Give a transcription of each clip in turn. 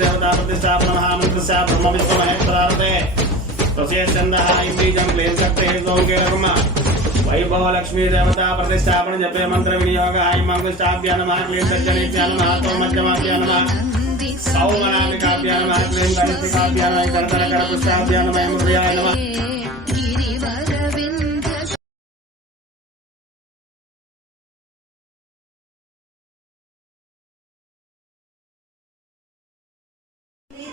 देवता प्रतिष्ठापन महामन्त्रस्य ब्रह्म विश्वमहेश्वरार्थे तस्य छन्दः इन्द्रिजं क्लेम शक्तेः गौकेरकम वैभव लक्ष्मी देवता प्रतिष्ठापन जपे मंत्र विनियोग मंगुष्टाभ्या नमः क्लीं तज्जनेभ्या नमः तो मध्यमाभ्या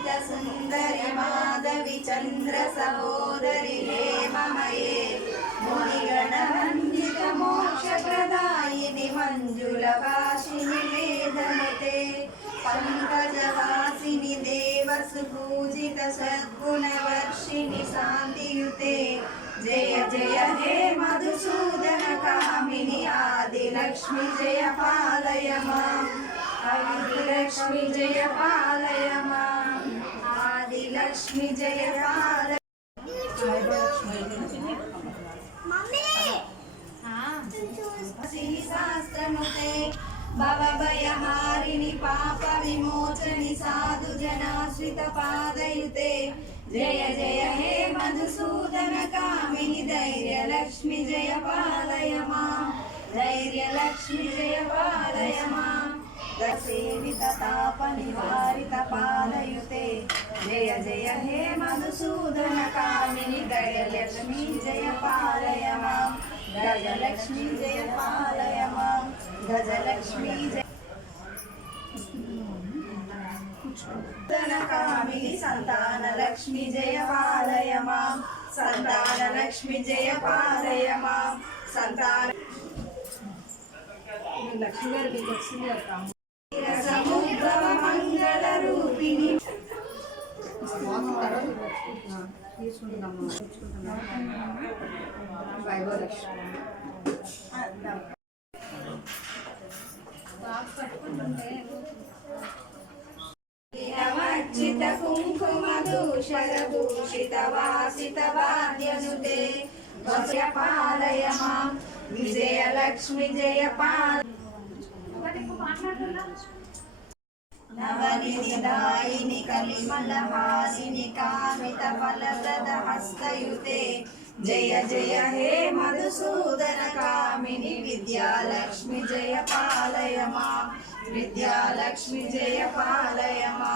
सुन्दरि माधवि चन्द्र सहोदरि हे ममये मुनिगणवन्दित मोक्षप्रदायिनि मञ्जुलवासिनि वेदनते पङ्कजवासिनि देवसुपूजित सद्गुणवर्षिणि शान्तियुते जय जय हे मधुसूदन कामिनि आदिलक्ष्मि जय पालय माम् आदिलक्ष्मि जय पालय माम् లక్ష్మి జయ శాస్త్రముతే భవభయహారిణి పాప విమోచని సాధు జనాశ్రిత పాదయుతే. జయ జయ హే మధుసూదన కామిని ధైర్య జయ పాలయమా. ధైర్య లక్ష్మి జయ పాలయమా. దశేవిత తాప నివా జయ జయ హే మధుసూదన కామిని గజలక్ష్మి జయ పాలయ మాం గజలక్ష్మి జయ పాలయ మాం గజలక్ష్మి జయ కామిని సంతాన లక్ష్మి జయ పాలయ మాం సంతాన లక్ష్మి జయ పాలయ మాం సంతాన లక్ష్మి గారు నమజ్జిత కుంకుమ దూషర దూషిత వాసిత వాద్యనుతే వస్య పాలయ మాం విజయలక్ష్మి జయ పాల నవనిదాయిని కలిమలహాసిని కామిత ఫలప్రద హస్తయుతే. జయ జయ హే మధుసూదన కామిని విద్యాలక్ష్మి జయ పాలయ మా విద్యాలక్ష్మి జయ పాలయ మా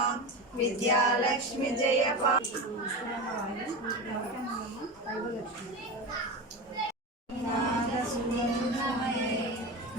విద్యాలక్ష్మి జయ